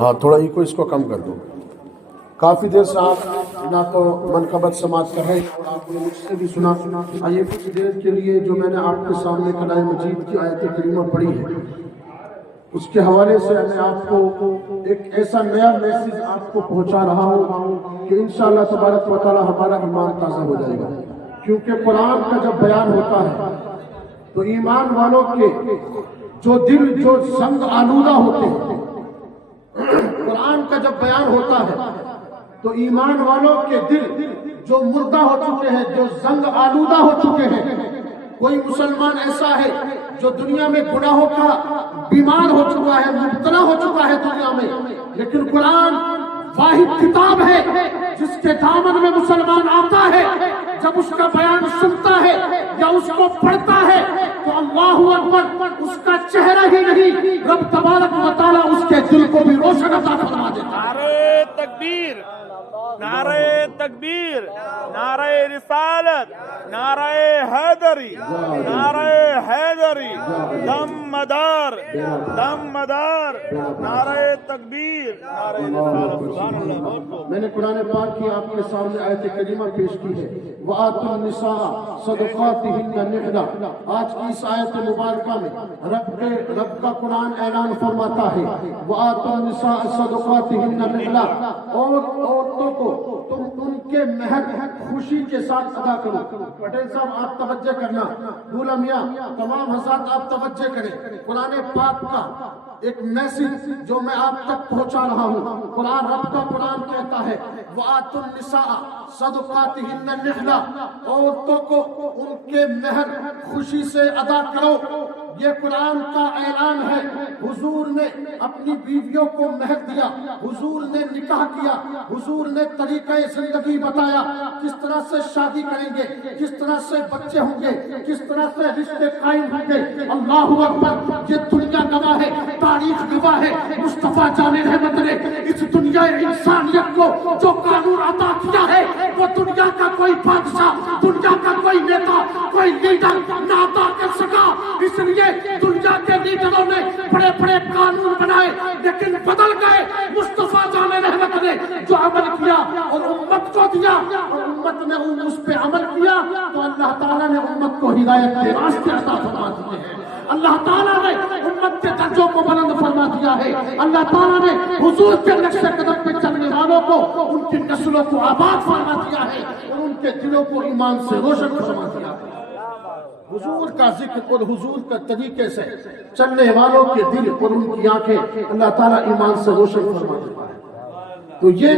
ہاں تھوڑا ایکو اس کو کم کر دو. کافی دیر سے آپ نہ تو منقبت سماعت کر رہے ہیں اور آپ نے مجھ سے بھی سنا. آئیے کچھ دیر کے لیے جو میں نے آپ کے سامنے کلام مجید کی آیت کریمہ پڑھی ہے اس کے حوالے سے میں آپ کو ایک ایسا نیا میسیج آپ کو پہنچا رہا ہوں کہ انشاءاللہ تبارک و تعالی ہمارا ایمان تازہ ہو جائے گا. کیونکہ قرآن کا جب بیان ہوتا ہے تو ایمان والوں کے جو دل جو زنگ آلودہ ہوتے ہیں، قرآن کا جب بیان ہوتا ہے تو ایمان والوں کے دل جو مردہ ہو چکے ہیں، جو زنگ آلودہ ہو چکے ہیں. کوئی مسلمان ایسا ہے جو دنیا میں گناہوں کا بیمار ہو چکا ہے، مبتلا ہو چکا ہے دنیا میں، لیکن قرآن واحد کتاب ہے جس کے دامن میں مسلمان آتا ہے، جب اس کا بیان سنتا ہے یا اس کو پڑھتا ہے تو اللہ اکبر، اس کا چہرہ ہی نہیں رب تبارک و تعالیٰ اس کے دل کو بھی روشن عطا فرما دیتا ہے. نعرہ تکبیر، نعرہ تکبیر، نعرہ رسالت، نعرہ حیدری، نعرہ حیدری، دم مدار، دم مدار، نعرہ تکبیر، نعرہ رسالت. سبحان اللہ. بہت بہت میں نے قرآن پاک کی آپ کے سامنے آیت کریمہ پیش کی ہے. وَآتُوا النِّسَاءَ صَدُقَاتِهِنَّ نِحْلًا. آج کی اس آیت مبارکہ میں رب کا قرآن اعلان فرماتا ہے وَآتُوا النِّسَاءَ صَدُقَاتِهِنَّ نِحْلًا، اور عورتوں کو تم ان کے مہر خوشی کے ساتھ ادا کرو. پٹیل صاحب آپ توجہ کرنا، بھولا میاں تمام حضرات آپ توجہ کریں. قرآن پاک کا ایک میسیج جو میں آپ تک پہنچا رہا ہوں. قرآن رب کا قرآن کہتا ہے وَآتُوا النِّسَاءَ صَدُقَاتِهِنَّ نِحْلًا، عورتوں کو ان کے مہر خوشی سے ادا کرو. یہ قرآن کا اعلان ہے. حضور نے اپنی بیویوں کو مہر دیا، حضور نے نکاح کیا، حضور نے طریقہ زندگی بتایا، کس طرح سے شادی کریں گے، کس طرح سے بچے ہوں گے، کس طرح سے رشتے قائم ہوں گے. اللہ اکبر، یہ دنیا گواہ ہے، تاریخ گواہ ہے. مصطفیٰ جان رحمت نے اس دنیا انسانیت کو جو قانون عطا کیا ہے وہ دنیا کا کوئی بادشاہ، دنیا کا کوئی نیتا، کوئی لیڈر نہ عطا کر سکا. اس لیے دنیا کے لیڈروں نے بڑے بڑے قانون بنائے لیکن بدل گئے. مصطفیٰ جان رحمت نے جو عمل کیا اور امت کو دیا اور امت نے اس پہ عمل کیا تو اللہ تعالیٰ نے امت کو ہدایت کے راستے عطا فرما دیے ہیں. اللہ تعالیٰ نے امت کے درجوں کو بلند فرما دیا ہے. اللہ تعالیٰ نے حضور کے نقش قدم پہ چلنے والوں کو ان کی نسلوں کو آباد فرما دیا ہے اور ان کے دلوں کو ایمان سے روشن فرما دیا ہے. حضور کا ذکر اور حضور کا طریقے سے چلنے والوں کے دل اور ان کی آنکھیں اللہ تعالیٰ ایمان سے روشن فرما دیتا ہے. تو یہ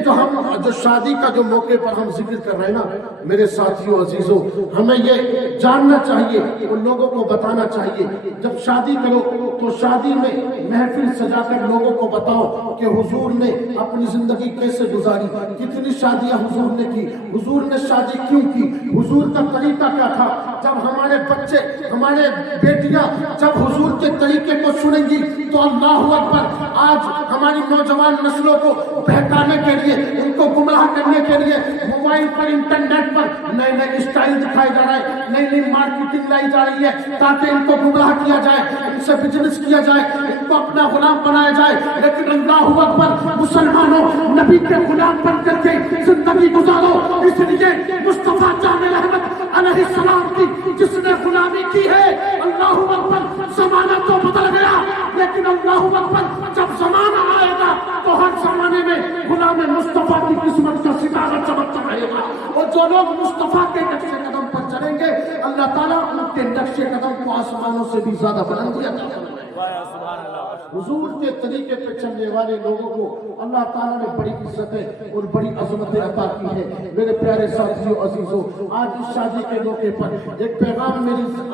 جو شادی کا جو موقع پر ہم ذکر کر رہے ہیں نا میرے ساتھیوں عزیزوں، ہمیں یہ جاننا چاہیے اور لوگوں کو بتانا چاہیے. جب شادی کرو تو شادی میں محفل سجا کر لوگوں کو بتاؤ کہ حضور نے اپنی زندگی کیسے گزاری، کتنی شادیاں حضور نے کی، حضور نے شادی کیوں کی، حضور کا طریقہ کیا تھا. جب ہمارے بچے، ہمارے بیٹیاں جب حضور کے طریقے کو سنیں گی تو اللہ اکبر، آج ہماری نوجوان نسلوں کو بہکانے کے لیے، ان کو گمراہ کرنے کے لیے موبائل پر، انٹرنیٹ پر نئے نئے اسٹائل دکھائے جا رہے ہیں، نئی نئی مارکیٹنگ لائی جا رہی ہے تاکہ ان کو گمراہ کیا جائے، ان سے بزنس کیا جائے، ان کو اپنا غلام بنایا جائے. لیکن اللہ اکبر، مسلمانوں نبی کے غلام بن کر کے زندگی گزارو. اس لیے مصطفیٰ جان رحمت علیہ السلام کی جس نے غلامی کی ہے، اللہ اکبر، زمانہ تو بدل گیا لیکن اللہ اکبر، جب زمانہ آئے گا تو ہر زمانے میں غلام مصطفیٰ کی قسمت کا ستارہ چمکتا رہے گا. اور جو لوگ مصطفیٰ کے نقش قدم پر چلیں گے اللہ تعالیٰ ان کے نقش قدم کو آسمانوں سے بھی زیادہ بلندی عطا فرمائے گا. حضور کے طریقے پہ چلنے والے لوگوں کو اللہ تعالیٰ نے بڑی عزتیں اور بڑی عظمتیں عطا کی ہے. میرے پیارے ساتھیوں عزیزوں، آج اس شادی کے موقع پر ایک پیغام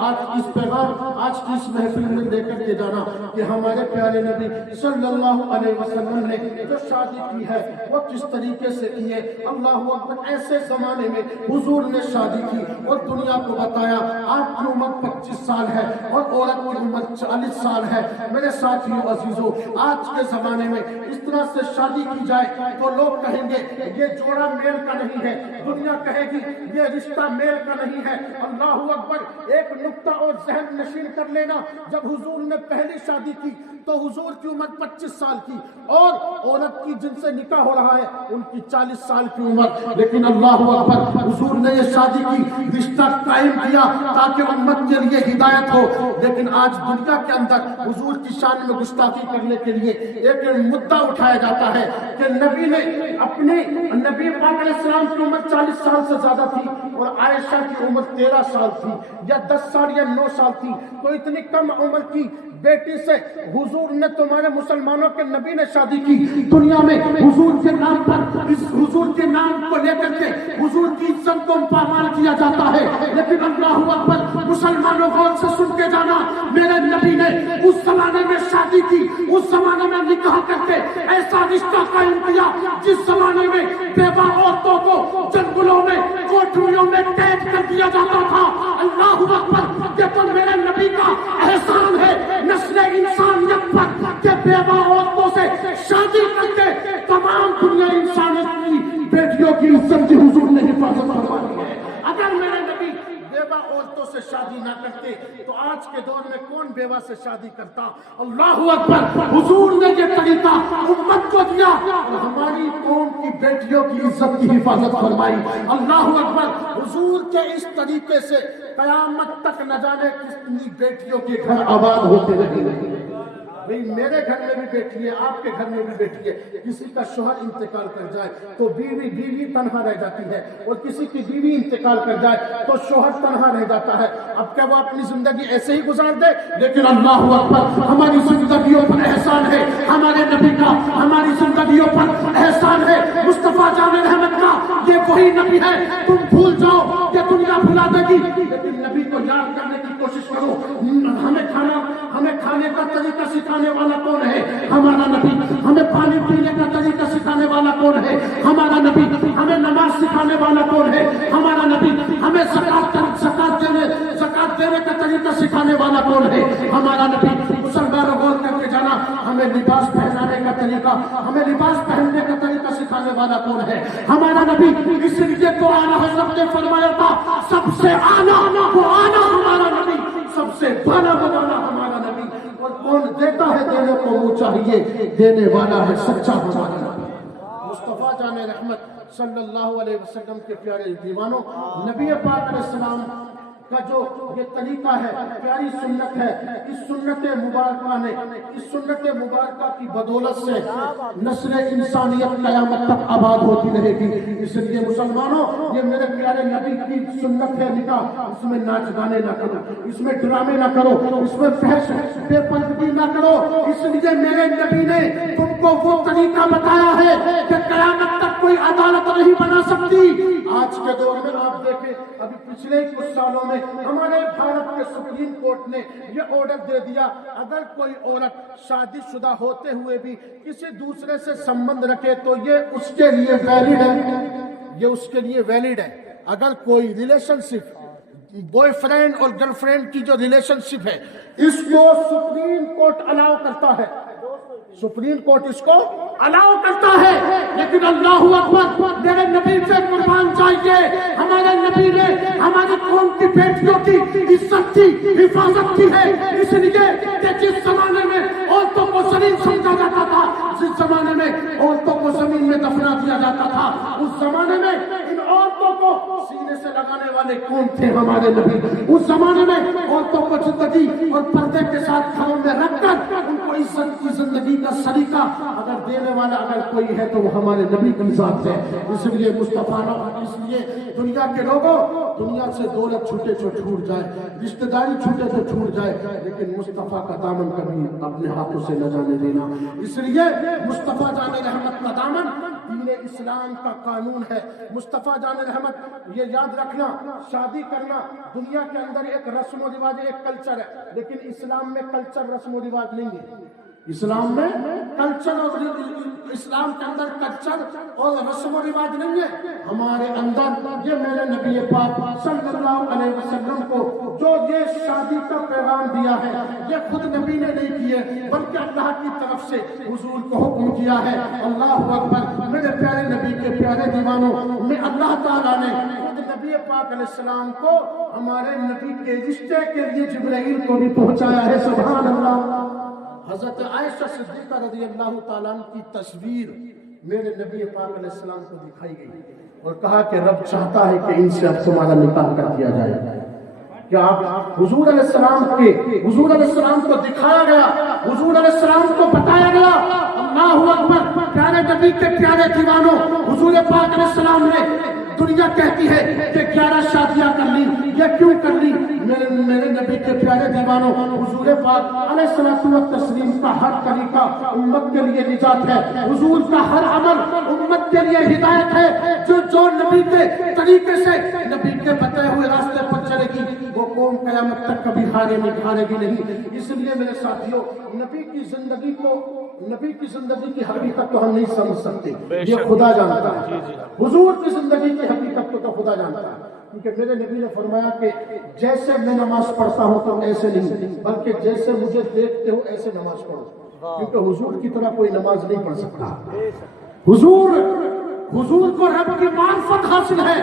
آج کی اس محفل میں لے کر کے جانا کہ ہمارے پیارے نبی صلی اللہ علیہ وسلم نے جو شادی کی ہے وہ کس طریقے سے کی ہے. اللہ اکبر، ایسے زمانے میں حضور نے شادی کی اور دنیا کو بتایا آپ کی عمر 25 سال ہے اور عورت کی عمر 40 سال ہے. میرے ساتھیوں عزیزوں، آج کے زمانے میں اس طرح سے شادی کی جائے تو لوگ کہیں گے یہ جوڑا میل کا نہیں ہے، دنیا کہے گی یہ رشتہ میل کا نہیں ہے. اللہ اکبر، ایک نقطہ اور ذہن نشین کر لینا، جب حضور نے پہلی شادی کی تو حضور کی عمر 25 سال کی، اور عورت کی جن سے نکاح ہو رہا ہے ان کی 40 سال کی عمر، لیکن اللہ اکبر حضور نے یہ شادی کی رشتہ قائم کیا تاکہ امت کے لیے ہدایت ہو۔ لیکن آج دنیا کے اندر حضور کی شان میں گستاخی کرنے کے لیے ایک مدعا اٹھایا جاتا ہے کہ نبی نے اپنے نبی پاک علیہ السلام کی عمر 40 سال سے زیادہ تھی اور عائشہ کی عمر 13 سال تھی یا 10 سال یا 9 سال تھی، تو اتنی کم عمر کی بیٹی سے حضور نے، تمہارے مسلمانوں کے نبی نے شادی کی۔ دنیا میں حضور کے نام پر، اس حضور کے نام کو لے کر کے حضور کی عزت کو پامال کیا جاتا ہے، لیکن اللہ اکبر مسلمانوں غور سے سن کے جانا، میرے نبی نے اس زمانے میں شادی کی، اس زمانے میں نکاح کر کے ایسا رشتہ قائم کیا جس زمانے میں بیوہ عورتوں کو جنگلوں میں، کوٹریوں میں قید کر دیا جاتا تھا۔ اللہ اکبر، یہ تو میرے نبی کا احسان ہے نسل انسانیت پر کہ بیوہ عورتوں سے شادی کر کے تمام دنیا انسانیت کی بیٹیوں کی عزت کی حضور نے حفاظت فرمائی ہے۔ اگر میرے نبی بیوہ عورتوں سے شادی نہ کرتے تو آج کے دور میں کون بیوہ سے شادی کرتا؟ اللہ اکبر، حضور نے یہ طریقہ امت کو دیا اور ہماری قوم کی بیٹیوں کی عزت کی حفاظت فرمائی۔ اللہ اکبر، حضور کے اس طریقے سے قیامت تک نہ جانے کتنی بیٹیوں کے گھر آباد ہوتے رہیں۔ میرے گھر میں بھی بیٹھی ہے، آپ کے گھر میں بھی بیٹھی ہے۔ کسی کا شوہر انتقال کر جائے تو بیوی تنہا رہ جاتی ہے، اور کسی کی بیوی انتقال کر جائے تو شوہر تنہا رہ جاتا ہے۔ اب کیا وہ اپنی زندگی ایسے ہی گزار دے؟ لیکن اللہ اکبر، ہماری زندگیوں پر احسان ہے ہمارے نبی کا، ہماری زندگیوں پر احسان ہے مصطفیٰ جان رحمت کا۔ یہ وہی نبی ہے، تم بھول جاؤ کہ دنیا بھلا دے گی، لیکن نبی کو یاد کرنے کی کوشش کرو۔ ہمیں کھانے کا طریقہ سکھانے والا کون ہے؟ ہمارا نبی۔ ہمیں پانی پینے کا طریقہ سکھانے والا کون ہے؟ ہمارا نبی۔ ہمیں نماز سکھانے والا کون ہے؟ ہمارا نبی۔ ہمیں زکات دینے کا طریقہ سکھانے والا کون ہے؟ ہمارا نبی۔ مسلمانوں غور کر کے جانا، ہمیں لباس پہنانے کا طریقہ، ہمیں لباس پہننے کا طریقہ سکھانے والا کون ہے؟ ہمارا نبی۔ اس لیے تو اعلیٰ حضرت نے فرمایا تھا، سب سے اعلیٰ وہ اعلیٰ ہمارا نبی، سب سے بالا بنانا ہمارا نبی۔ اور کون دیتا ہے؟ دینے کو وہ چاہیے، دینے والا ہے سچا ہمارا نبی۔ مصطفیٰ جان رحمت صلی اللہ علیہ وسلم کے پیارے دیوانوں، نبی پاک علیہ السلام کا جو یہ طریقہ ہے، پیاری سنت ہے، اس سنت مبارکہ نے، اس سنت مبارکہ کی بدولت سے نسل انسانیت قیامت تک آباد ہوتی رہے گی۔ اس لیے مسلمانوں، یہ میرے پیارے نبی کی سنت ہے نکاح، اس میں ناچ گانے نہ کرو، اس میں ڈرامے نہ کرو، اس میں فحش بے پردگی نہ کرو۔ اس لیے میرے نبی نے تم کو وہ طریقہ بتایا ہے کہ قیامت تک کوئی عدالت نہیں بنا سکتی۔ آج کے دور میں آپ دیکھیں، ابھی پچھلے کچھ سالوں میں ہمارے بھارت کے سپریم کورٹ نے یہ آرڈر دے دیا، اگر کوئی عورت شادی شدہ ہوتے ہوئے بھی کسی دوسرے سے سمبند رکھے تو یہ اس کے لیے ویلڈ ہے، یہ اس کے لیے ویلڈ ہے۔ اگر کوئی ریلیشن شپ، بوائے فرینڈ اور گرل فرینڈ کی جو ریلیشن شپ ہے، اس کو سپریم کورٹ الاؤ کرتا ہے، سپریم کورٹ اس کو الاؤ کرتا ہے۔ لیکن اللہ اکبر، میرے نبی سے قربان جائیے، ہمارے نبی نے ہماری قوم کی بیٹیوں کی عزت کی حفاظت کی ہے۔ اس لیے کہ جس زمانے میں عورتوں کو ذلیل سمجھا جاتا تھا، جس زمانے میں عورتوں کو زمین میں دفنا دیا جاتا تھا، اس زمانے میں ان عورتوں کو سینے سے لگانے والے کون تھے؟ ہمارے نبی۔ اس زمانے میں عورتوں کو زندگی اور پردے کے ساتھ گھروں میں رکھ کر ان کو عزت کی زندگی کا سلیقہ اگر دینے والا اگر کوئی ہے تو وہ ہمارے نبی کی ذات ہے۔ اس لیے مصطفیٰ، اس لیے دنیا کے لوگوں، دنیا سے دولت چھوٹے تو چھوٹ جائے، رشتہ داری چھوٹے تو چھوٹ جائے، لیکن مصطفیٰ کا دامن کبھی اپنے ہاتھوں سے نہ جانے دینا۔ اس لیے مصطفیٰ جان رحمت کا دامن دین اسلام کا قانون ہے۔ مصطفیٰ جان رحمت، یہ یاد رکھنا، شادی کرنا دنیا کے اندر ایک رسم و رواج، ایک کلچر ہے، لیکن اسلام میں کلچر رسم و رواج نہیں ہے۔ اسلام میں کلچر اور اسلام کے اندر کلچر اور رسم و رواج نہیں ہے۔ ہمارے اندر یہ میرے نبی پاک صلی اللہ علیہ وسلم کو جو یہ شادی کا پیغام دیا ہے، یہ خود نبی نے نہیں کیے بلکہ اللہ کی طرف سے حضور کو حکم کیا ہے۔ اللہ اکبر، میرے پیارے نبی کے پیارے دیوانوں میں اللہ تعالیٰ نے خود نبی پاک علیہ السلام کو ہمارے نبی کے رشتے کے لیے جبرائیل کو بھی پہنچایا ہے۔ سبحان اللہ، حضرت عائشہ صدیقہ رضی اللہ تعالیٰ عنہ کی تصویر میرے نبی پاک علیہ السلام کو دکھائی گئی اور کہا کہ رب چاہتا ہے کہ ان سے اب تمہارا نکاح کر دیا جائے. کہ آپ حضور علیہ السلام کو دکھایا گیا, حضور علیہ السلام کو بتایا گیا. اللہ اکبر. پیارے نبی کے پیارے دیوانوں, حضور پاک علیہ السلام نے, دنیا کہتی ہے کہ 11 شادیاں کر لی, یہ کیوں کر لی؟ میرے نبی کے پیارے دیوانوں, حضور پاک علیہ الصلوۃ والتسلیم کا ہر طریقہ امت کے لیے نجات ہے, حضور کا ہر عمل امت کے لیے ہدایت ہے. جو نبی کے طریقے سے, نبی کے بتائے ہوئے راستے پر چلے گی, وہ قوم قیامت تک کبھی ہارے گی نہیں. اس لیے میرے ساتھیوں, نبی کی زندگی کی حقیقت تو ہم نہیں سمجھ سکتے, یہ خدا جانتا ہے. حضور کی زندگی کی حقیقت کو تو خدا جانتا ہے, کیونکہ میرے نبی نے فرمایا کہ جیسے میں نماز پڑھتا ہوں تو ایسے نہیں, بلکہ جیسے مجھے دیکھتے ہو ایسے نماز پڑھو. کیونکہ حضور کی طرح کوئی نماز نہیں پڑھ سکتا. حضور کو رب کی معرفت حاصل ہے,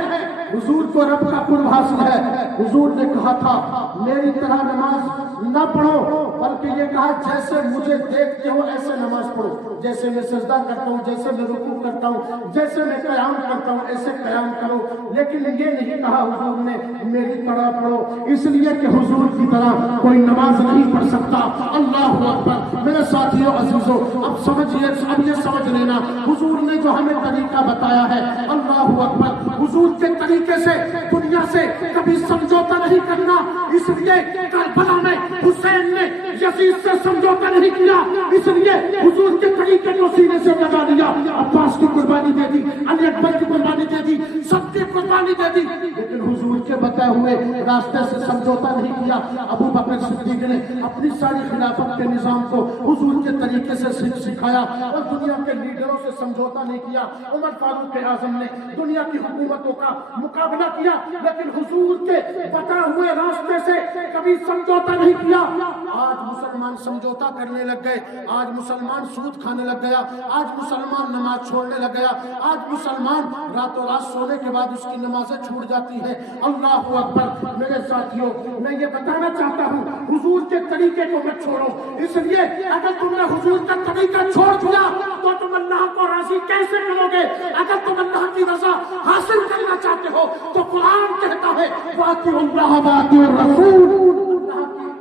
حضور کو رب کا قرب حاصل ہے. حضور نے کہا تھا میری طرح نماز نہ پڑھو, بلکہ یہ کہا جیسے مجھے دیکھتے ہو ایسے نماز پڑھو. جیسے میں سجدہ کرتا ہوں, جیسے میں رکوع کرتا ہوں, جیسے میں قیام کرتا ہوں, ایسے قیام کرو. لیکن یہ نہیں کہا حضور نے میری طرح پڑھو, اس لیے کہ حضور کی طرح کوئی نماز نہیں پڑھ سکتا. اللہ اکبر. میرے ساتھیوں عزیزوں, اب سمجھیے, اب یہ سمجھ لینا, حضور نے جو ہمیں طریقہ بتایا ہے, اللہ اکبر, حضور کے طریقے سے دنیا سے کبھی سمجھوتا نہیں کرنا. اس لیے کربلا میں حسین نے یزید سے سمجھوتا نہیں کیا, اس لیے حضور کے طریقے کو سینے سے لگا لیا. عباس کی قربانی دے دی, علی اکبر کی قربانی دے دی, سب کی قربانی دے دی, لیکن حضور کے بتائے ہوئے راستے سے سمجھوتا نہیں کیا. ابو بکر صدیق نے اپنی ساری خلافت کے نظام کو حضور کے طریقے سے سکھایا اور دنیا کے لیڈروں سے سمجھوتا نہیں کیا. عمر فاروق اعظم نے دنیا کی حکومتوں کا مقابلہ کیا, لیکن حضور کے بتائے ہوئے راستے سے کبھی سمجھوتا نہیں کیا. آج مسلمان سمجھوتا کرنے لگ گئے, آج مسلمان سود کھانے لگ گیا, آج مسلمان نماز چھوڑنے لگ گیا, آج مسلمان راتوں رات سونے کے بعد اس کی نمازیں چھوٹ جاتی ہیں. اللہ اکبر. میرے ساتھیوں, میں یہ بتانا چاہتا ہوں حضور کے طریقے کو مت چھوڑو. اس لیے اگر تم نے حضور کا طریقہ چھوڑ دیا تو تم اللہ کو راضی کیسے کرو گے؟ اگر تم اللہ کی رضا حاصل کرنا چاہتے ہو تو قرآن کہتا ہے واطیعوا اللہ واطیعوا الرسول.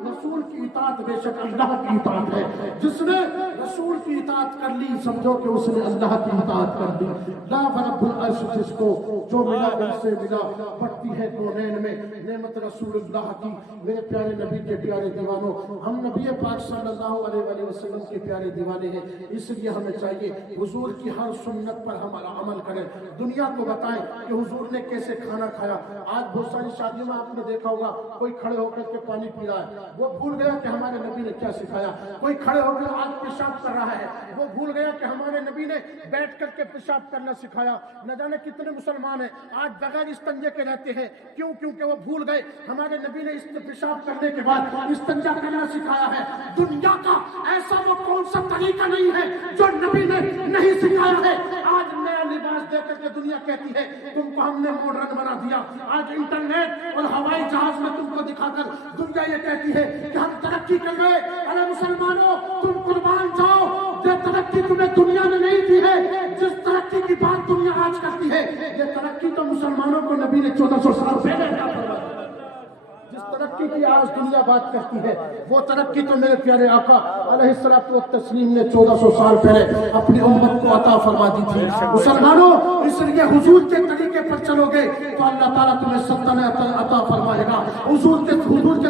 رسول کی اطاعت بے شک اللہ کی اطاعت ہے. جس نے رسول کی اطاعت کر لی سمجھو کہ اس نے اللہ کی اطاعت کر دی. لا رب العرش جس کو جو ملا ان سے ملا, پڑتی ہے کونین میں نعمت رسول اللہ کی. میرے پیارے نبی کے پیارے دیوانوں, ہم نبی پاک صلی اللہ علیہ وسلم کے پیارے دیوانے ہیں, اس لیے ہمیں چاہیے حضور کی ہر سنت پر ہم عمل کریں. دنیا کو بتائیں کہ حضور نے کیسے کھانا کھایا. آج بہت ساری شادیوں میں آپ نے دیکھا ہوگا کوئی کھڑے ہو کر کے پانی پی رہا ہے, وہ بھول گیا کہ ہمارے نبی نے کیا سکھایا. کوئی کھڑے ہو کر آج پیشاب کر رہا ہے, وہ بھول گیا کہ ہمارے نبی نے بیٹھ کر کے پیشاب کرنا سکھایا. نہ جانے کتنے مسلمان ہیں آج بغیر استنجے کے رہتے ہیں. کیوں؟ کیونکہ وہ بھول گئے ہمارے نبی نے پیشاب کرنے کے بعد استنجا کرنا سکھایا ہے. دنیا کا ایسا وہ کون سا طریقہ نہیں ہے جو نبی نے نہیں سکھایا ہے. آج نیا لباس دے کر کے دنیا کہتی ہے تم کو ہم نے ماڈرن بنا دیا. آج انٹرنیٹ اور ہوائی جہاز میں تم کو دکھا کر دنیا یہ کہتی ہے کہ ہم ترقی کر گئے. ارے مسلمانوں, تم قربان جاؤ, یہ ترقی تمہیں دنیا نے نہیں دی ہے. جس ترقی کی بات دنیا آج کرتی ہے, یہ ترقی تو مسلمانوں کو نبی نے 1400 سال پہلے فرمایا. جس ترقی کی آج دنیا بات کرتی ہے وہ ترقی تو میرے پیارے آقا علیہ الصلوۃ والتسلیم نے 1400 سال پہلے اپنی امت کو عطا فرما دی تھی. مسلمانوں, اس لیے حضور کے طریقے پر چلو گے تو اللہ تعالیٰ تمہیں سلطنت عطا فرمائے گا. حضور کے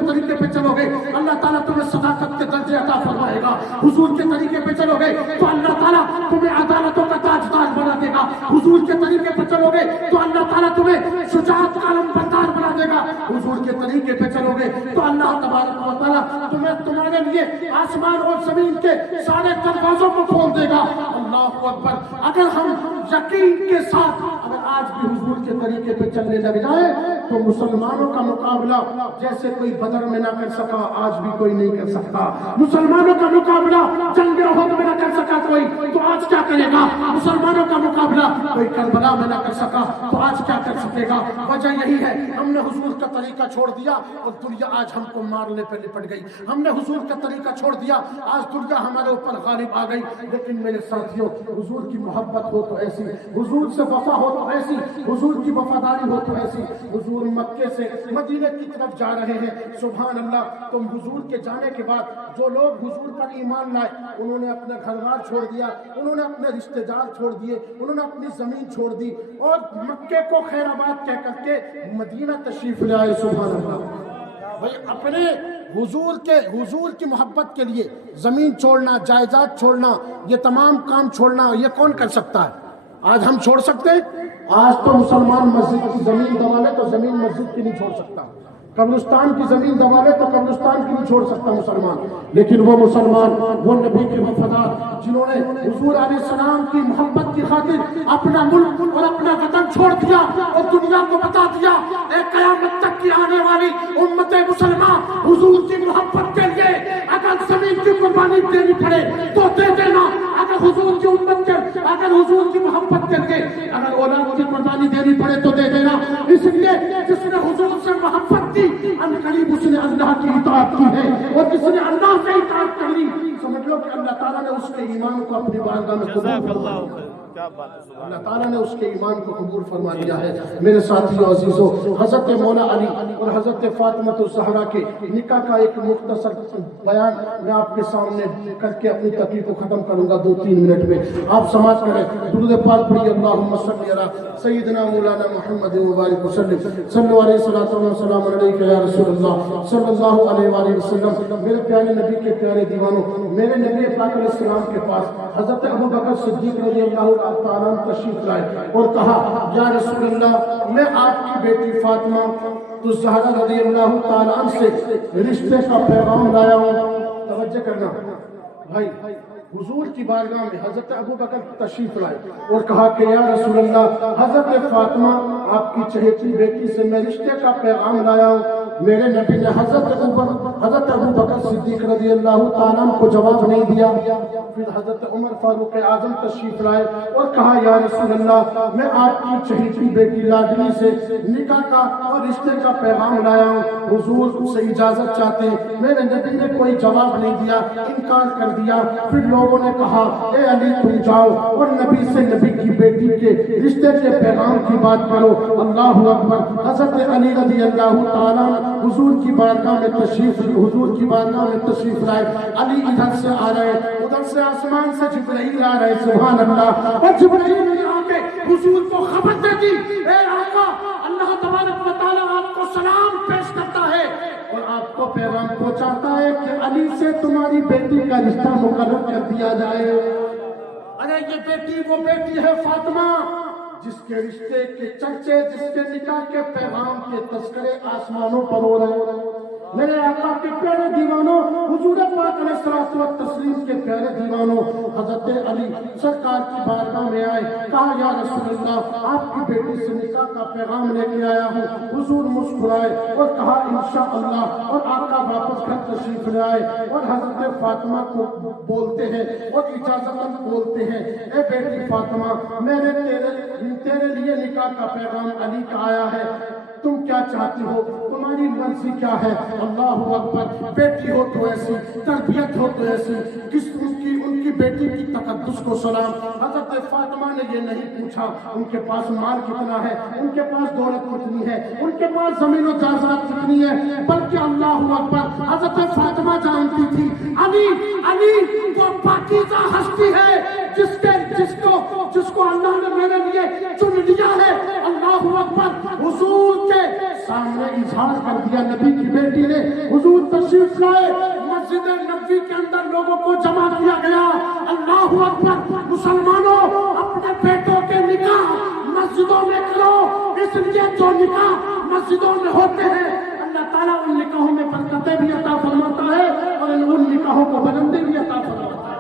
طریقے پہ چلو گے اللہ تعالیٰ تمہیں صداقت کے درجے عطا فرمائے گا. حضور کے طریقے پہ چلو گے تو اللہ تعالیٰ تمہیں عدالتوں کا تاجدار بنا دے گا. حضور کے طریقے پہ چلو گے تو اللہ تعالیٰ تمہیں شجاعت کا علم بردار بنا دے گا. حضور کے طریقے پہ چلو گے تو اللہ تبارک و تعالیٰ تمہیں تمہارے لیے آسمان اور زمین کے سارے دروازوں کو کھول دے گا. اللہ اکبر. اگر ہم یقین کے ساتھ اگر آج بھی حضور کے طریقے پہ چلنے لگ جائے تو مسلمانوں کا مقابلہ جیسے کوئی بدر میں نہ کر سکا آج بھی کوئی نہیں کر سکتا. مسلمانوں کا مقابلہ جنگ احد میں نہ کر سکا کوئی, تو آج کیا کرے گا؟ مسلمانوں کا مقابلہ کوئی کربلا میں نہ کر سکا تو آج کیا کر سکے گا؟ وجہ یہی ہے ہم نے حضور کا طریقہ چھوڑ دیا اور دنیا آج ہم کو مارنے پہ لپٹ گئی. ہم نے حضور کا طریقہ چھوڑ دیا، آج دنیا ہمارے اوپر غالب آ گئی. لیکن میرے ساتھیوں، حضور کی محبت ہو تو ایسی، حضور سے وفا ہو تو ایسی، حضور کی وفاداری ہو تو ایسی. حضور مکے سے مدینے کی طرف جا رہے ہیں، سبحان اللہ. تم حضور کے جانے کے بعد جو لوگ حضور پر ایمان لائے انہوں نے اپنے گھر بار چھوڑ دیا، انہوں نے اپنے رشتہ دار چھوڑ دیے، انہوں نے اپنی زمین چھوڑ دی اور مکے کو خیر آباد کہہ کر کے مدینہ تشریف لے آئے. سبحان اللہ. بھائی اپنے حضور کی محبت کے لیے زمین چھوڑنا، جائیداد چھوڑنا، یہ تمام کام چھوڑنا، یہ کون کر سکتا ہے؟ آج ہم چھوڑ سکتے ہیں؟ آج تو مسلمان مسجد کی زمین دبا لے تو زمین مسجد کی نہیں چھوڑ سکتا، قبرستان کی زمین دبا لے تو قبرستان کی نہیں چھوڑ سکتا مسلمان. لیکن وہ مسلمان، وہ نبی کے وفادار جنہوں نے حضور علیہ السلام کی محبت کی خاطر اپنا ملک اور اپنا وطن چھوڑ دیا اور دنیا کو بتا دیا اے قیامت تک کی آنے والی امت مسلمہ، حضور کی محبت کے لیے اگر زمین کی قربانی دینی پڑے تو دے دینا. اگر حضور کی امت کے، اگر حضور کی محبت کے لیے اگر اولاد کی قربانی دینی پڑے تو دے دینا. اس لیے جس نے حضور سے محبت کی ان قریب اس نے اللہ کی اطاعت کی ہے، اور جس نے اللہ سے اطاعت کر لی سمجھ لو کہ اللہ تعالیٰ نے اس کے ایمان کو اپنی بارگاہ میں قبول فرما لیا. اللہ تعالیٰ نے اس کے ایمان کو قبول فرما لیا ہے. میرے ساتھیوں عزیزوں، حضرت مولا علی اور حضرت فاطمہ الزہرا کے نکاح کا ایک مختصر بیان میں آپ کے سامنے کر کے اپنی تقریر کو ختم کروں گا 2-3 منٹ میں. آپ سماعت کریں، درود پاک پڑھیے. اللہم صلی علی سیدنا مولانا محمد مبارک وسلم. صلو علیہ السلام علیکہ یا رسول اللہ صلی اللہ علیہ وآلہ وسلم. میرے پیارے نبی کے پیارے دیوانوں، میرے نبی پاک علیہ السلام کے پاس حضرت ابوبکر صدیق رضی اللہ تعالیٰ تشریف لائے اور کہا یا رسول اللہ، میں آپ کی بیٹی فاطمہ الزہرا رضی اللہ تعالیٰ عنہ سے رشتے کا پیغام لایا ہوں. توجہ کرنا بھائی، حضور کی بارگاہ میں حضرت ابوبکر تشریف لائے اور کہا کہ یا رسول اللہ، حضرت فاطمہ آپ کی چہیتی بیٹی سے میں رشتے کا پیغام لایا ہوں. میرے نبی نے حضرت ابوبکر صدیق رضی اللہ تعالیٰ کو جواب نہیں دیا. پھر حضرت عمر فاروق اعظم تشریف لائے اور کہا یا رسول اللہ، میں آپ کی چہیتی بیٹی لاڈلی سے نکاح کا اور رشتے کا پیغام لایا ہوں، حضور سے اجازت چاہتے ہیں. میرے نبی نے کوئی جواب نہیں دیا، انکار کر دیا. پھر لوگوں نے کہا اے علی تم جاؤ اور نبی سے نبی کی بیٹی کے رشتے کے پیغام کی بات کرو. اللہ اکبر. حضرت علی رضی اللہ تعالیٰ حضور کی بارگاہ میں تشریف لائے. علی ادھر سے آ رہے، ادھر سے آسمان سے جبرائیل آ رہے. سبحان اللہ. اور جبرائیل نے آ کے حضور کو خبر دے دی، اے آقا، اللہ تبارک و تعالیٰ آپ کو سلام پیش کرتا ہے اور آپ کو پیغام پہنچاتا ہے کہ علی سے تمہاری بیٹی کا رشتہ مقرر کر دیا جائے. ارے یہ بیٹی وہ بیٹی ہے فاطمہ جس کے رشتے کے چرچے، جس کے نکاح کے پیغام کے تذکرے آسمانوں پر ہو رہے ہیں. میرے آقا کے پیارے دیوانوں، حضور پاک علیہ الصلوۃ والتسلیم کے پیارے دیوانوں، حضرت علی سرکار کی بارگاہ میں آئے. کہا یا رسول اللہ، آپ کی بیٹی سے نکاح کا پیغام لے کے آیا ہوں. حضور مسکرائے اور کہا انشاءاللہ، اور آقا واپس گھر تشریف لے آئے اور حضرت فاطمہ کو بولتے ہیں اور اجازت بولتے ہیں، اے بیٹی فاطمہ، میں نے تیرے لیے نکاح کا پیغام علی کا آیا ہے، تم کیا چاہتی ہو، تمہاری مرضی کیا ہے. اللہ اکبر. بیٹی ہو تو ایسی، تربیت ہو تو ایسی، کس ان کی بیٹی کی تقدس کو سلام. حضرت فاطمہ نے یہ نہیں پوچھا ان کے پاس مال کتنا ہے، ان کے پاس دولت کتنی ہے، ان کے پاس زمین و جائیداد کتنی ہے، بلکہ اللہ اکبر، حضرت فاطمہ جانتی تھی علی وہ پاکیزہ ہستی ہے جس کو اللہ نے میرے لیے چن لیا ہے. اللہ اکبر. حضور کے سامنے اظہار کر دیا. نبی کی بیٹی نے، حضور تشریف لائے، مسجد نبوی کے اندر لوگوں کو جمع کیا گیا. اللہ اکبر. مسلمانوں، اپنے بیٹوں کے نکاح مسجدوں میں کرو، اس لیے جو نکاح مسجدوں میں ہوتے ہیں اللہ تعالیٰ ان نکاحوں میں برکتیں بھی عطا فرماتا ہے اور ان نکاحوں کو بلندی بھی عطا فرماتا ہے.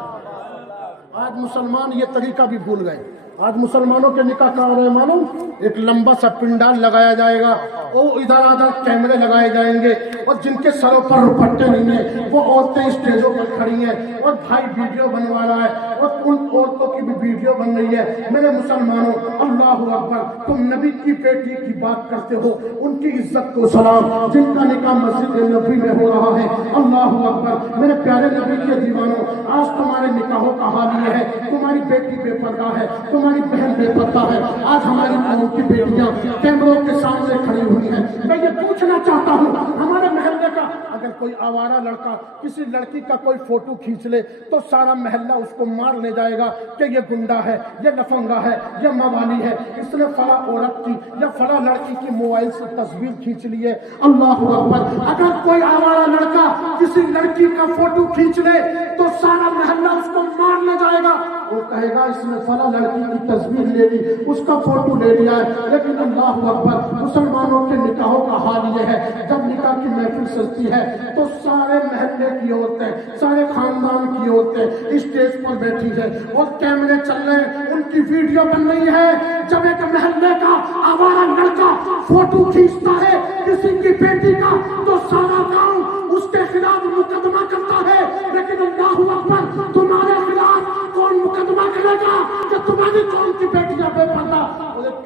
آج مسلمان یہ طریقہ بھی بھول گئے. آج مسلمانوں کے نکاح کا رہے معلوم، ایک لمبا سا پنڈال لگایا جائے گا، وہ ادھر ادھر کیمرے لگائے جائیں گے اور جن کے سروں پر دوپٹے نہیں ہیں وہ عورتیں اسٹیجوں پر کھڑی ہیں اور بھائی ویڈیو بنوا رہا ہے اور ان عورتوں کی بھی ویڈیو بن رہی ہے. میرے مسلمانوں اللہ اکبر, تم نبی کی بیٹی کی بات کرتے ہو, ان کی عزت کو سلام جن کا نکاح مسجد نبی میں ہو رہا ہے. اللہ اکبر. میرے پیارے نبی کے دیوانوں, آج تمہارے نکاحوں کا حال یہ ہے, تمہاری بیٹی بے پردہ ہے, تمہاری بہن بے پردہ ہے. آج ہماری قوم کی بیٹیاں کیمروں کے سامنے کھڑی ہوئی ہیں. میں یہ پوچھنا چاہتا ہوں ہمارے محلے کا اگر کوئی آوارہ لڑکا کسی لڑکی کا کوئی فوٹو کھینچ لے تو سارا محلہ اس کو مار لے جائے گا کہ یہ گنڈا ہے, یہ لفنگا ہے, یہ موالی ہے, اس نے فلاں عورت کی یا فلاں لڑکی کی موبائل سے تصویر کھینچ لی ہے. اللہ اکبر. اگر کوئی آوارہ لڑکا کسی لڑکی کا فوٹو کھینچ لے تو سارا محلہ اس کو مار لے جائے گا, وہ کہے گا اس نے فلاں لڑکی کی تصویر لے لی, اس کا فوٹو لے لیا ہے. لیکن اللہ اکبر, مسلمانوں کے نکاحوں کا حال یہ ہے, جب نکاح کی محفل سجتی ہے تو سارے محلے کی عورتیں, سارے خاندان کی عورتیں اسٹیج پر بیٹھی ہے اور کیمرے چل رہے ہیں, ان کی ویڈیو بن رہی ہے. جب ایک محلے کا آوارہ لڑکا فوٹو کھینچتا ہے کسی کی بیٹی کا تو سارا گاؤں اس کے خلاف مقدمہ کرتا ہے. لیکن اللہ اکبر, تمہارے خلاف کون مقدمہ کرے گا کہ تمہاری قوم کی بیٹیاں بے پردہ؟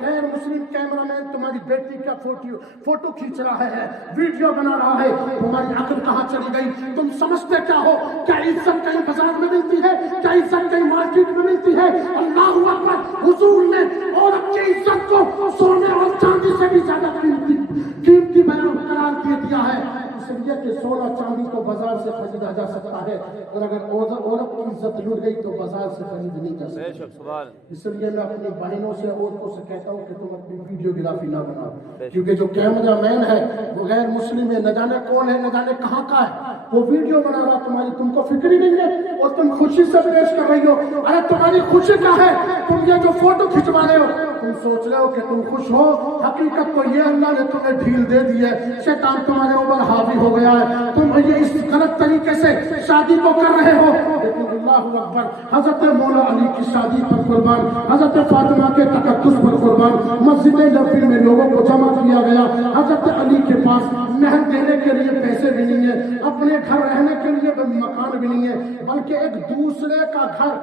غیر مسلم کیمرہ مین تمہاری بیٹی کا فوٹو کھینچ رہا ہے, ویڈیو بنا رہا ہے. تمہاری عقل کہاں چلی گئی؟ تم سمجھتے کیا ہو؟ کیا عزت کہیں بازار میں ملتی ہے؟ کیا عزت کہیں مارکیٹ میں ملتی ہے؟ اللہ اکبر. حضور نے عورت کی عزت کو سونے اور چاندی سے بھی زیادہ قیمتی قرار دیا ہے. اس لیے کہ سونا چاندی کو بازار سے خریدا جا سکتا ہے, اور اگر عورت کی عزت لٹ گئی تو بازار سے خرید نہیں جا سکتا. اس لیے میں اپنی بہنوں سے عورتوں سے کہتا ہوں کہ تم اپنی ویڈیوگرافی نہ بناؤ, کیونکہ جو کیمرہ مین ہے وہ غیر مسلم ہے, نہ جانے کون ہے, نہ جانے کہاں کا ہے. وہ ویڈیو بنا رہا, تمہاری تم کو فکر ہی نہیں ہے اور تم خوشی سے پیش کر رہی ہو. ارے تمہاری خوشی کیا ہے؟ تم یہ جو فوٹو کھنچوا رہے ہو تم سوچ رہے ہو کہ تم خوش ہو, حقیقت تو یہ اللہ نے تمہیں ڈھیل دے دی ہے, شیطان تمہارے اوپر حاوی ہو گیا ہے. تم یہ اس غلط طریقے سے شادی کو کر رہے ہو. لیکن اللہ اکبر, حضرت مولا علی کی شادی پر قربان, حضرت فاطمہ کے تقدس پر قربان, مسجد نبوی میں لوگوں کو جمع کیا گیا. حضرت علی کے پاس مہر دینے کے لیے پیسے بھی نہیں ہیں, اپنے گھر رہنے کے لیے مکان بھی نہیں ہے, بلکہ ایک دوسرے کا گھر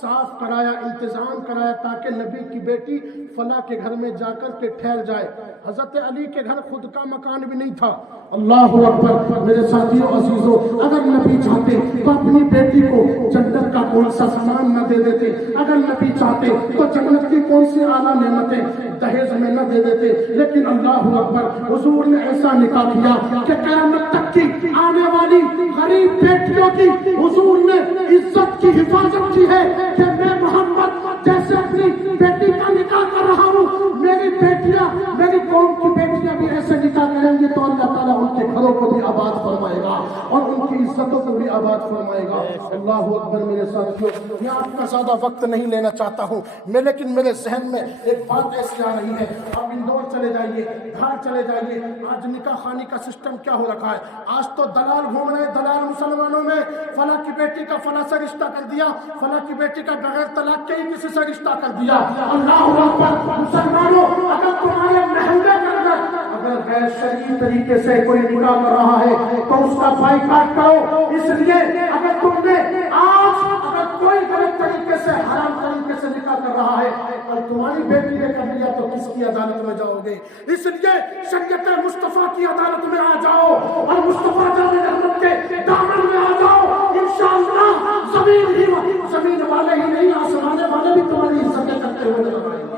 صاف کرایا, انتظام کرایا تاکہ نبی کی بیٹی فلاں کے گھر میں جا کر کے ٹھہر جائے. حضرت علی کے گھر خود کا مکان بھی نہیں تھا. اللہ اکبر. میرے ساتھیوں عزیزوں, اگر نبی چاہتے تو اپنی بیٹی کو جنت کا کون سا سامان نہ دے دیتے, اگر نبی چاہتے تو جنت کی کون سی اعلیٰ نعمتیں دہیج میں نہ دے دیتے. لیکن اللہ اکبر, حضور نے ایسا نکاح کیا کہ قیامت تک کی آنے والی غریب بیٹیوں کی حضور نے عزت کی حفاظت کی ہے کہ میں محمد جیسے اپنی بیٹی کا نکاح کر رہا ہوں, میری بیٹیاں, میری قوم کی بیٹیاں بھی ایسے نکاح کریں گے تو اللہ تعالیٰ ان کے گھروں کو بھی آباد فرمائے گا اور ان کی عزتوں کو بھی آباد فرمائے گا. اللہ اکبر. میرے ساتھیوں, میں آپ کا زیادہ وقت نہیں لینا چاہتا ہوں میں, لیکن میرے ذہن میں ایک بات ایسی آ رہی ہے. آپ اندور چلے جائیے, گھر چلے جائیے, آج نکاح خانی کا سسٹم کیا ہو رکھا ہے. آج تو دلال گھوم رہے, دلال مسلمانوں میں فلاں کی بیٹی کا فلاں سے رشتہ کر دیا, فلاں کی بیٹی کا بغیر طلاق کے ہی کسی سے رشتہ کر دیا. اللہ اکبر. مسلمانوں, اگر تمہارے محلے کے اندر اگر غیر شرعی طریقے سے کوئی نکاح کر رہا ہے تو اس کا بائیکاٹ کرو. اس لیے اگر تم نے آج اگر کوئی غلط طریقے سے, حرام طریقے سے نکاح کر رہا ہے اور تمہاری بیٹی نے کر لیا تو کس کی عدالت میں جاؤ گے؟ اس لیے شریعت مصطفیٰ کی عدالت میں آ جاؤ اور مصطفیٰ جان رحمت کے دامن میں آ جاؤ. انشاءاللہ زمین والے ہی نہیں, آسمان والے بھی تمہاری عزتیں کرتے ہوئے نظر آئیں گے.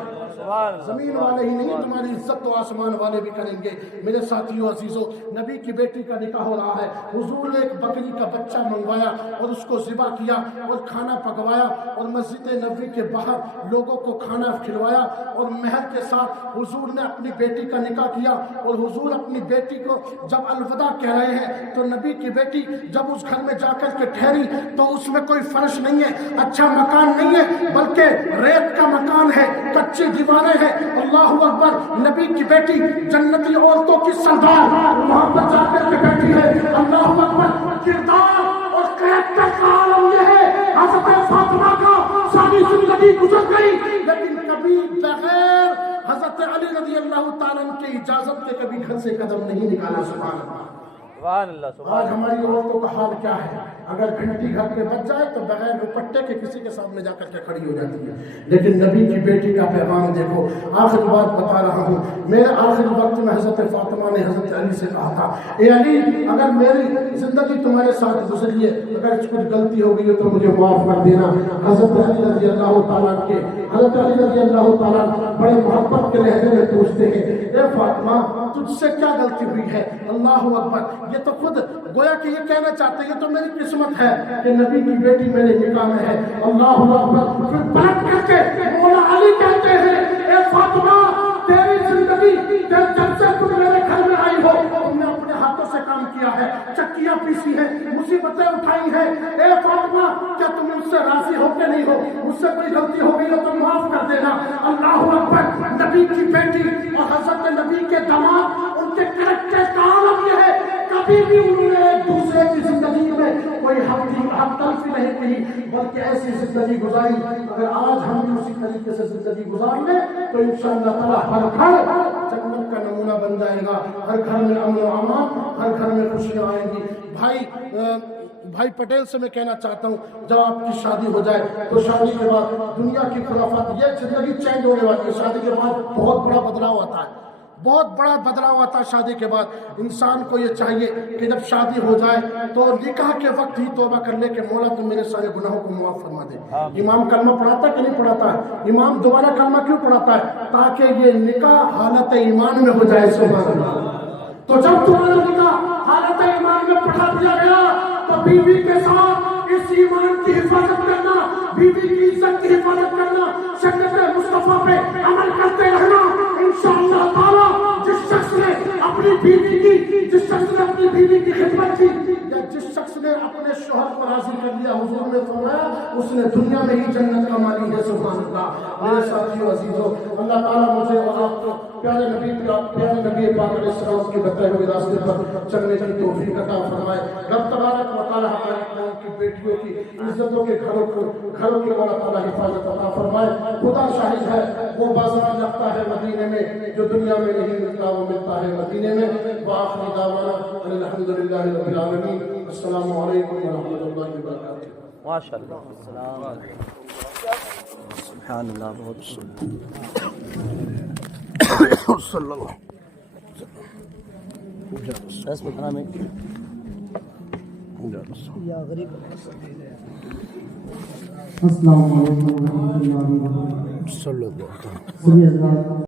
زمین والے ہی نہیں, تمہاری عزت تو آسمان والے بھی کریں گے. میرے ساتھیوں عزیزوں, نبی کی بیٹی کا نکاح ہو رہا ہے. حضور نے ایک بکری کا بچہ منگوایا اور اس کو ذبح کیا اور کھانا پکوایا اور مسجد نبوی کے باہر لوگوں کو کھانا کھلوایا اور مہر کے ساتھ حضور نے اپنی بیٹی کا نکاح کیا. اور حضور اپنی بیٹی کو جب الوداع کہہ رہے ہیں تو نبی کی بیٹی جب اس گھر میں جا کر کے ٹھہری تو اس میں کوئی فرش نہیں ہے, اچھا مکان نہیں ہے, بلکہ ریت کا مکان ہے, کچی دیوار ہے. اللہ اکبر. نبی کی بیٹی جنتی عورتوں کی سردار وہاں پر جا کر کے بیٹھی ہے. اللہ اکبر. کردار اور کریکٹر کا عالم یہ ہے. حضرت فاطمہ کا ساری زندگی گزر گئی لیکن کبھی بغیر حضرت علی رضی اللہ تعالیٰ عنہ کی اجازت کے کبھی گھر سے قدم نہیں نکالا. سبحان اللہ. سبحان اللہ سبحان آج ہماری عورتوں کا حال کیا ہے؟ اگر گھنٹی گھر پہ بچ جائے تو بغیر دوپٹے کے کسی کے سامنے جا کر کے کھڑی ہو جاتی ہے. لیکن نبی کی بیٹی کا پیغام دیکھو. آخر بات بتا رہا ہوں. میرے آخر وقت میں حضرت فاطمہ نے حضرت علی سے کہا تھا اے علی اگر میری زندگی تمہارے ساتھ گزری ہے اگر کچھ غلطی ہو گئی ہے تو مجھے معاف کر دینا. حضرت علی رضی اللہ تعالیٰ کے حضرت علی رضی اللہ تعالیٰ بڑے محبت کے لہجے میں پوچھتے ہیں اے فاطمہ تجھ سے کیا غلطی ہوئی ہے؟ اللہ اکبر. یہ تو خود گویا کہ یہ کہنا چاہتے ہیں یہ تو میری قسمت ہے کہ نبی کی بیٹی میرے نکاح میں ہے. اللہ اکبر. پھر پلٹ کر کے مولا علی کہتے ہیں اے فاطمہ تیری زندگی جب سے تم میرے گھر میں آئی ہو تم نے اپنے ہاتھوں سے کام کیا ہے, چکیاں پیسی ہیں, مصیبتیں اٹھائی ہیں. اے فاطمہ کیا تم مجھ سے راضی ہو کے نہیں ہو؟ مجھ سے کوئی غلطی ہو گئی ہو تو معاف کر دینا. اللہ اکبر. نبی کی بیٹی اور حضرت نبی کے داماد ان کے کریکٹر کا عالم یہ ہے کبھی بھی انہوں نے ایک دوسرے کی زندگی میں کوئی حق تلفی نہیں کی بلکہ ایسی زندگی گزاری. اگر آج ہم بھی اسی طریقے سے زندگی گزار لیں تو انشاءاللہ تعالیٰ ہر گھر جنت کا نمونہ بن جائے گا. ہر گھر میں امن و امان, ہر گھر میں خوشیاں آئیں گی. بھائی پٹیل سے میں کہنا چاہتا ہوں جب آپ کی شادی ہو جائے تو شادی کے بعد دنیا کی خرافات یہ زندگی چینج ہونے والی ہے. شادی کے بعد بہت بڑا بدلاؤ آتا ہے, بہت بڑا بدلاؤ آتا ہے شادی کے بعد. انسان کو یہ چاہیے کہ جب شادی ہو جائے تو نکاح کے وقت ہی توبہ کر لے کہ مولا تم میرے سارے گناہوں کو معاف فرما دے. امام کلمہ پڑھاتا ہے کہ نہیں پڑھاتا ہے؟ امام دوبارہ کلمہ کیوں پڑھاتا ہے؟ تاکہ یہ نکاح حالت ایمان میں ہو جائے. سبحان اللہ. تو جب تمہارا نکاح حالت ایمان میں پڑھا دیا گیا تو بیوی کے ساتھ اس ایمان کی حفاظت کرنا, بیوی کی عزت کی حفاظت کرنا, سنت مصطفیٰ پہ عمل کرتے رہنا. انشاءاللہ تعالیٰ جس شخص نے اپنی بیوی کی خدمت کی یا جس شخص نے اپنے شوہر کو راضی کر لیا حضور نے فرمایا اس نے دنیا میں ہی جنت کا مالی ہے. سبحان اللہ. میرے ساتھیو عزیزو, اللہ تعالیٰ مجھے اور آپ کو پیارے نبی پاک علیہ السلام کے بتائے ہوئے راستے پر چلنے کی توفیق عطا فرمائے. رب تبارک و تعالیٰ ہماری قوم کی بیٹیوں کی عزتوں کے گھروں کی مولا تعالیٰ حفاظت عطا فرمائے. خدا شاہد ہے وہ بازار لگتا ہے مدینے میں جو دنیا میں نہیں ملتا وہ ملتا ہے مدینے میں. وآخر دعوانا الحمدللہ رب العالمین. السلام علیکم ورحمۃ اللہ وبرکاتہ. ماشاءاللہ. السلام علیکم. سبحان اللہ. بہت صلی اللہ. 10-15 منٹ. السلام علیکم ورحمۃ اللہ وبرکاتہ.